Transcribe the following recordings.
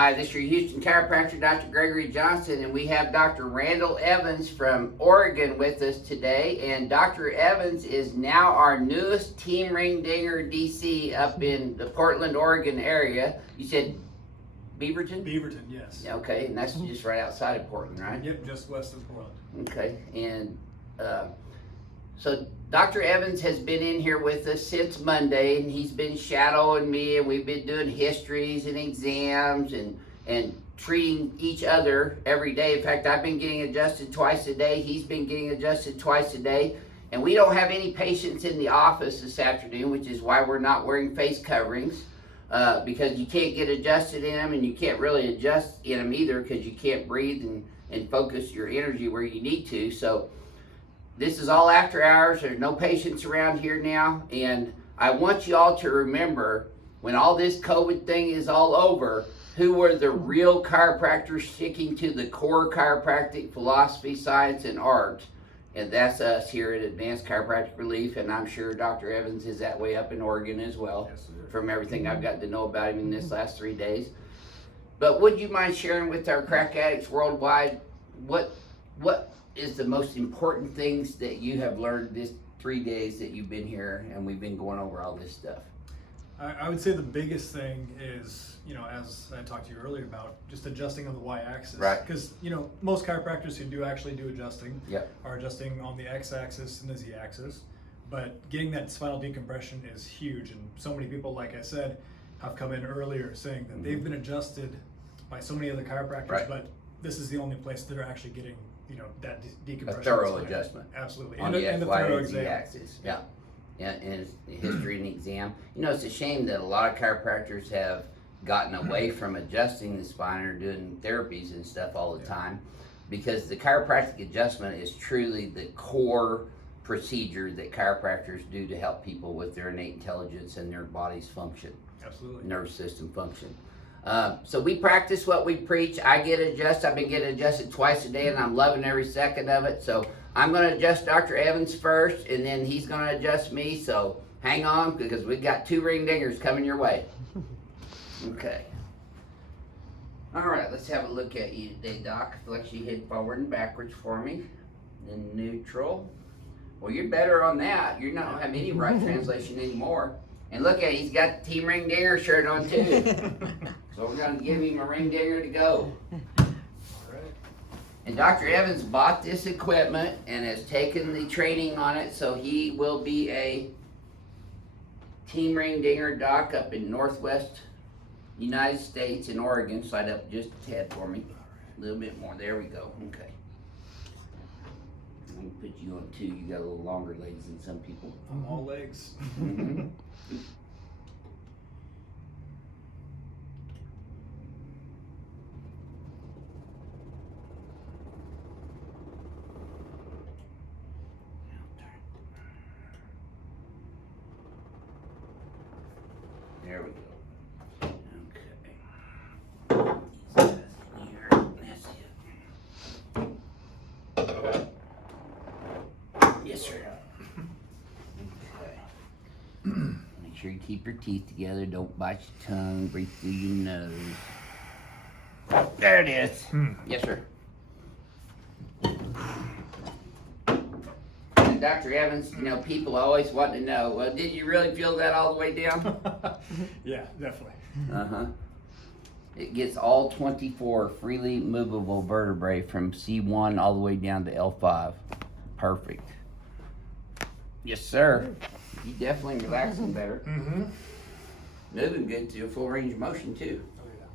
Hi, this is your Houston chiropractor, Dr. Gregory Johnson, and we have Dr. Randall Evans from Oregon with us today. And Dr. Evans is now our newest team ring dinger DC up in the Portland, Oregon area. You said Beaverton? Beaverton, yes. Okay, and that's just right outside of Portland, right? Yep, just west of Portland. Okay, and so Dr. Evans has been in here with us since Monday, and he's been shadowing me, and we've been doing histories and exams and treating each other every day. In fact, I've been getting adjusted twice a day. He's been getting adjusted twice a day. And we don't have any patients in the office this afternoon, which is why we're not wearing face coverings, because you can't get adjusted in them, and you can't really adjust in them either because you can't breathe and focus your energy where you need to. So this is all after hours. There's no patients around here now. And I want you all to remember, when all this COVID thing is all over, who were the real chiropractors sticking to the core chiropractic philosophy, science, and art. And that's us here at Advanced Chiropractic Relief. And I'm sure Dr. Evans is that way up in Oregon as well, Yes, sir. from everything I've gotten to know about him in this last 3 days. But would you mind sharing with our crack addicts worldwide, what is the most important things that you have learned this 3 days that you've been here and we've been going over all this stuff? I would say the biggest thing is, as I talked to you earlier about, just adjusting on the y-axis. Right. Because, most chiropractors who do actually do adjusting Yep. are adjusting on the x-axis and the z-axis. But getting that spinal decompression is huge. And so many people, like I said, have come in earlier saying that they've been adjusted by so many other chiropractors, Right. but this is the only place that are actually getting, that decompression. A thorough spine. adjustment. Absolutely. On And the the X, Y, thorough and Z exam. axis. Yeah. Yeah, and it's history and exam. It's a shame that a lot of chiropractors have gotten away from adjusting the spine or doing therapies and stuff all the time, because the chiropractic adjustment is truly the core procedure that chiropractors do to help people with their innate intelligence and their body's function, Absolutely. nervous system function. So we practice what we preach. I get adjusted. I've been getting adjusted twice a day, and I'm loving every second of it. So I'm going to adjust Dr. Evans first, and then he's going to adjust me. So hang on, because we've got 2 ring dingers coming your way. Okay. All right, let's have a look at you today, Doc. Flex your head forward and backwards for me. Then neutral. Well, you're better on that. You're not having any right translation anymore. And look at, he's got the Team Ring Dinger shirt on too. So we're going to give him a ring dinger to go. And Dr. Evans bought this equipment and has taken the training on it, so he will be a Team Ring Dinger doc up in Northwest United States in Oregon. Slide up just a tad for me. A little bit more. There we go. Okay. I'm going to put you on 2. You got a little longer legs than some people. I'm all legs. Mm-hmm. There we go. Okay. These guys in here. That's it. Yes, sir. Okay. Make sure you keep your teeth together. Don't bite your tongue. Breathe through your nose. There it is. Yes, sir. And Dr. Evans, people always want to know, well, did you really feel that all the way down? Yeah, definitely. Uh-huh. It gets all 24 freely movable vertebrae from C1 all the way down to L5. Perfect. Yes, sir. You definitely relaxing better. Mm-hmm. Moving good to a full range of motion too. Oh, yeah.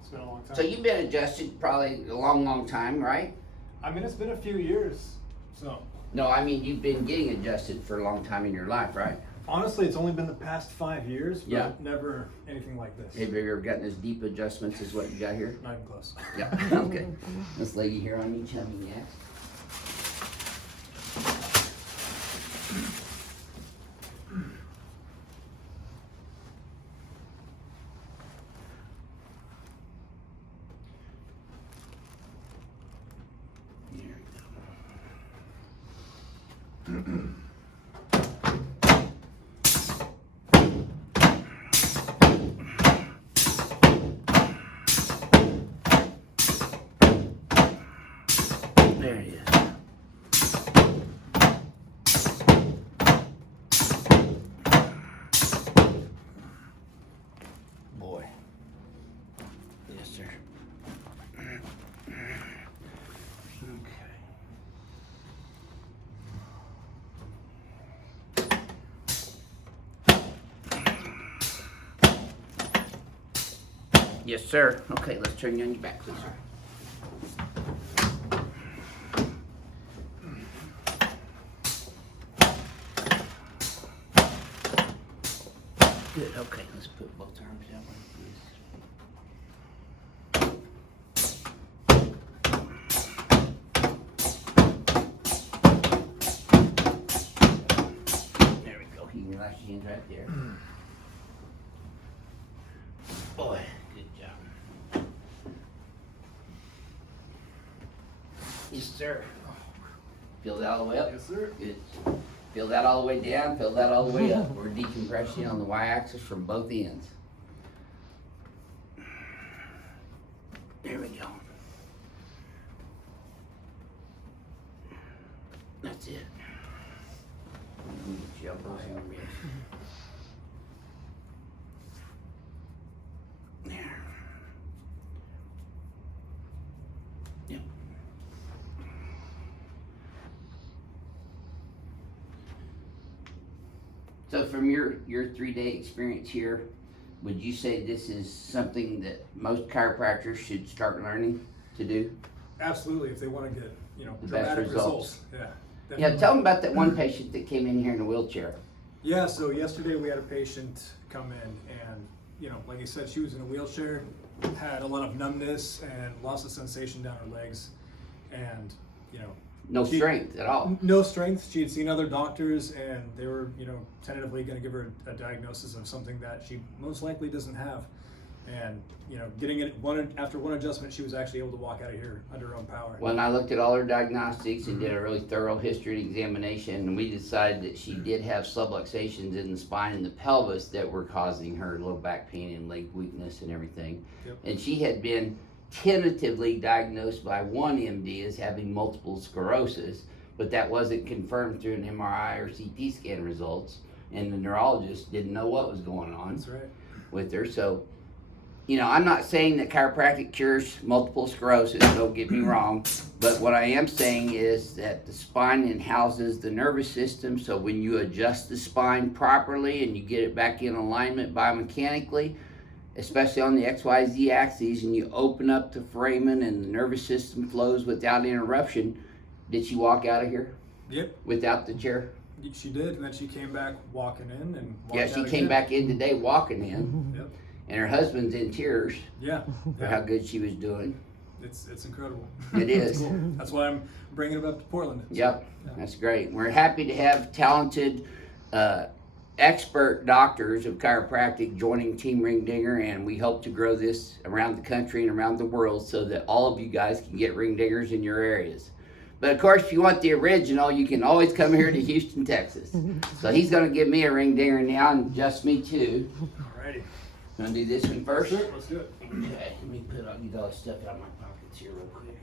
It's been a long time. So you've been adjusted probably a long, long time, right? I mean, it's been a few years, so. No, I mean you've been getting adjusted for a long time in your life, right? Honestly, it's only been the past 5 years, but Yeah. never anything like this. Have you ever gotten as deep adjustments as what you got here? Not even close. Yeah. Okay. This lady here on each of me next. sir. Yes, sir. Okay, let's turn you on your back, please, sir. Good. Okay, let's put both arms that way, please. There we go. You can relax your hands right there. Boy, good job. Yes, sir. Feel that all the way up? Yes, sir. Good. Feel that all the way down, feel that all the way up. We're decompressing on the y-axis from both ends. There we go. That's it. Jump over here. There. Yep. So from your 3-day experience here, would you say this is something that most chiropractors should start learning to do? Absolutely, if they want to get, The best dramatic results. Yeah. Yeah, Definitely. tell them about that one patient that came in here in a wheelchair. Yeah, so yesterday we had a patient come in and, like I said, she was in a wheelchair, had a lot of numbness and loss of sensation down her legs. And, No She- strength at all. no strength. She had seen other doctors and they were, tentatively going to give her a diagnosis of something that she most likely doesn't have. And, getting it after one adjustment, she was actually able to walk out of here under her own power. When I looked at all her diagnostics and did a really thorough history and examination, and we decided that she did have subluxations in the spine and the pelvis that were causing her low back pain and leg weakness and everything. Yep. And she had been tentatively diagnosed by one MD as having multiple sclerosis, but that wasn't confirmed through an MRI or CT scan results, and the neurologist didn't know what was going on That's right. with her. So, I'm not saying that chiropractic cures multiple sclerosis, don't get me wrong, but what I am saying is that the spine houses the nervous system, so when you adjust the spine properly and you get it back in alignment biomechanically, especially on the XYZ axes, and you open up the foramen and the nervous system flows without interruption. Did she walk out of here Yep, without the chair? she did. And then she came back walking in and walked Yeah, she out came again. back in today walking in, Yep. and her husband's in tears Yeah. for how good she was doing. It's incredible. It is. That's why I'm bringing it up to Portland. Yep, Yeah. that's great. We're happy to have talented, expert doctors of chiropractic joining Team Ring Dinger, and we hope to grow this around the country and around the world so that all of you guys can get ring dingers in your areas. But of course, if you want the original, you can always come here to Houston, Texas. So he's going to give me a ring dinger now, and just me too. Alrighty. Gonna do this one first? Sure, let's do it. Okay, let me get all this stuff out of my pockets here real quick.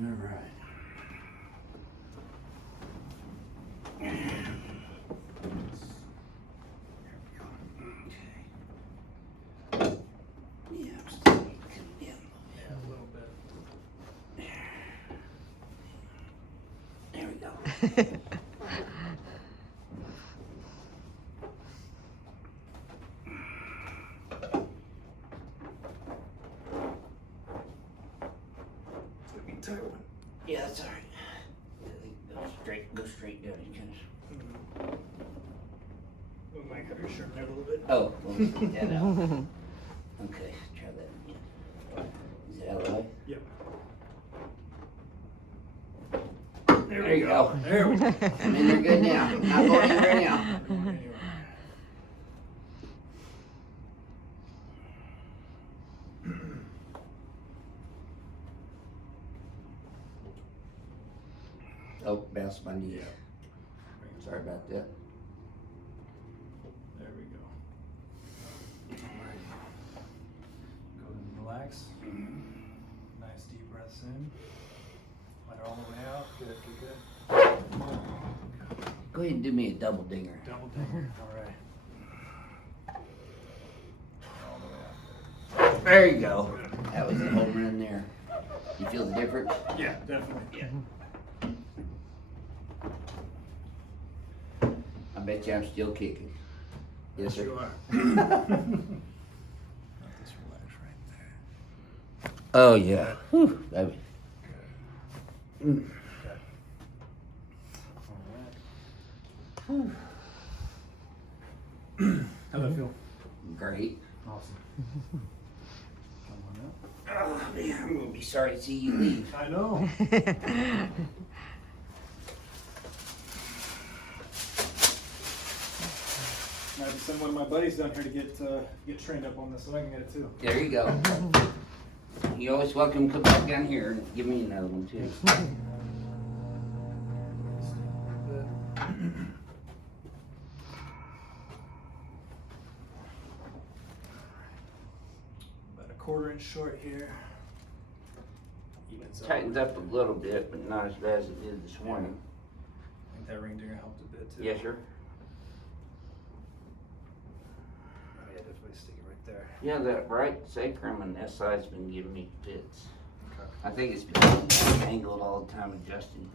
All right. Okay. Yeah, I'm still coming down Yeah, a little bit. There we go. It's gonna be a tight one. Yeah, that's all right. Go straight down and kind of. We might have your shirt there a little bit. Oh, well, let's take that out. Okay, try that again. Is that all right? Yep. There you go. There we go. I'm in there good now. Not going anywhere now. Anyway. Oh, bounced my knee. Yeah. Sorry about that. There we go. Alright. Go ahead and relax. Nice deep breaths in. Ladder all the way out. Good, good, good. Go ahead and do me a double dinger. Double dinger. All right. All the way out. There you go. That was the home run there. You feel the difference? Yeah, definitely. Yeah. I bet you I'm still kicking. Yes, sir. You are. Just relax right there. Oh yeah. Whew, baby. Good. Mm. Okay. All right. How'd that feel? Great. Awesome. Come on up. Oh man, I'm gonna be sorry to see you leave. I know. I have to send one of my buddies down here to get trained up on this so I can get it too. There you go. You always welcome to come back down here and give me another one too. About a 1/4 inch short here. Evens out. Tightens up a little bit, but not as bad as it did this morning. I think that ring dinger helped a bit too. Yes, sir. Oh yeah, definitely stick it right there. Yeah, that right sacrum and that side's been giving me fits. Okay. I think it's because I'm angled all the time adjusting.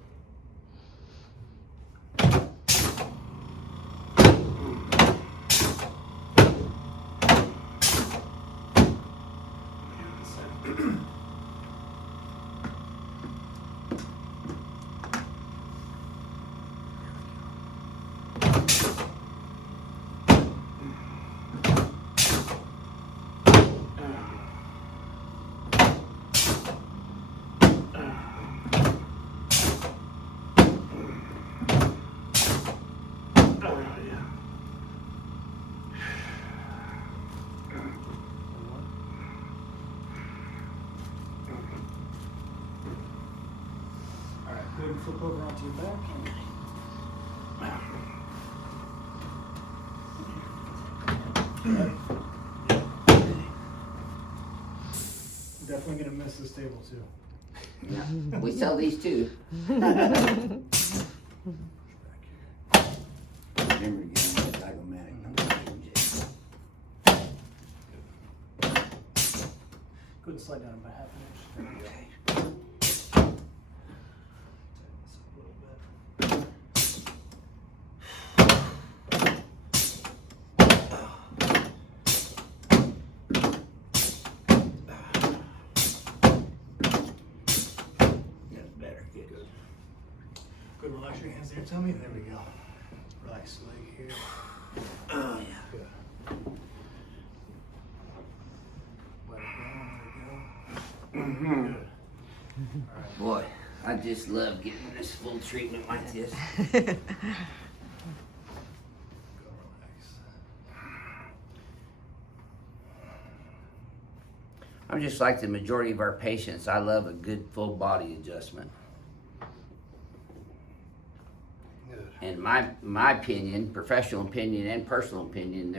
Alright, go ahead and flip over onto your back. Definitely gonna miss this table too. Yeah. We sell these too. Back here. Remember getting that diagrammatic number. Go ahead and slide down about 1/2 inch. There we go. Okay. Tighten this up a little bit. That's better. Good. Good. Good. Relax your hands there, tummy. There we go. Relax the leg here. Oh yeah. Good. Let it go. There we go. Mhm. Good. All right. Boy, I just love getting this full treatment like this. Go relax. I'm just like the majority of our patients. I love a good full body adjustment. Good. In my opinion, professional opinion and personal opinion,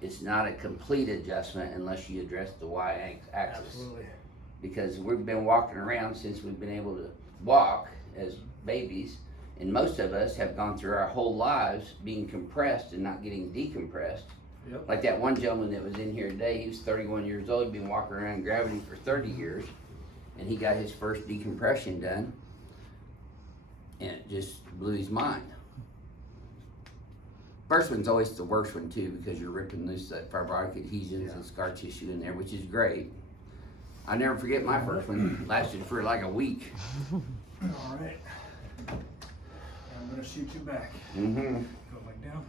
it's not a complete adjustment unless you address the y-axis. Absolutely. Because we've been walking around since we've been able to walk as babies, and most of us have gone through our whole lives being compressed and not getting decompressed. Yep. Like that one gentleman that was in here today, he was 31 years old, he'd been walking around in gravity for 30 years, and he got his first decompression done, and it just blew his mind. First one's always the worst one too, because you're ripping loose that fibrotic adhesions and scar tissue in there, which is great. I never forget my first one, lasted for like a week. All right. I'm gonna shoot you back. Mm-hmm. Go back down.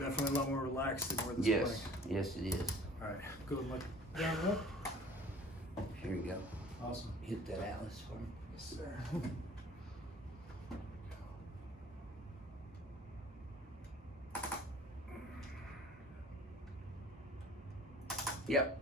Definitely a lot more relaxed than where this Yes, morning. yes it is. All right. Go and look down and up. Here you go. Awesome. Hit that atlas for me. Yes, sir. Yep.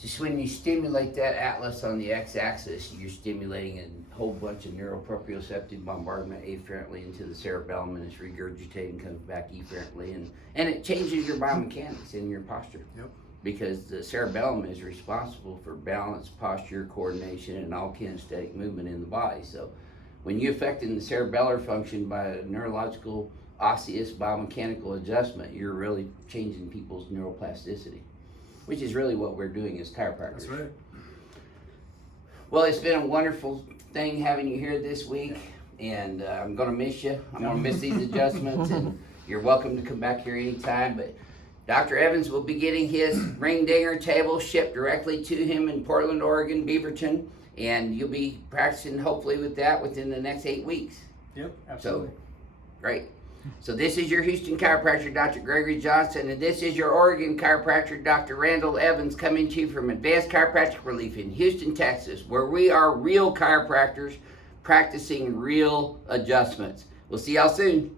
Just when you stimulate that atlas on the x-axis, you're stimulating whole bunch of neuroproprioceptive bombardment afferently into the cerebellum, and it's regurgitated and comes back efferently, and it changes your biomechanics and your posture. Yep. Because the cerebellum is responsible for balance, posture, coordination, and all kinesthetic movement in the body. So when you're affecting the cerebellar function by a neurological, osseous, biomechanical adjustment, you're really changing people's neuroplasticity, which is really what we're doing as chiropractors. That's right. Well, it's been a wonderful thing having you here this week, and I'm gonna miss you. I'm gonna miss these adjustments, and you're welcome to come back here anytime. But Dr. Evans will be getting his ring dinger table shipped directly to him in Portland, Oregon, Beaverton, and you'll be practicing hopefully with that within the next 8 weeks. Yep, absolutely. So, great. So this is your Houston chiropractor, Dr. Gregory Johnson, and this is your Oregon chiropractor, Dr. Randall Evans, coming to you from Advanced Chiropractic Relief in Houston, Texas, where we are real chiropractors practicing real adjustments. We'll see y'all soon.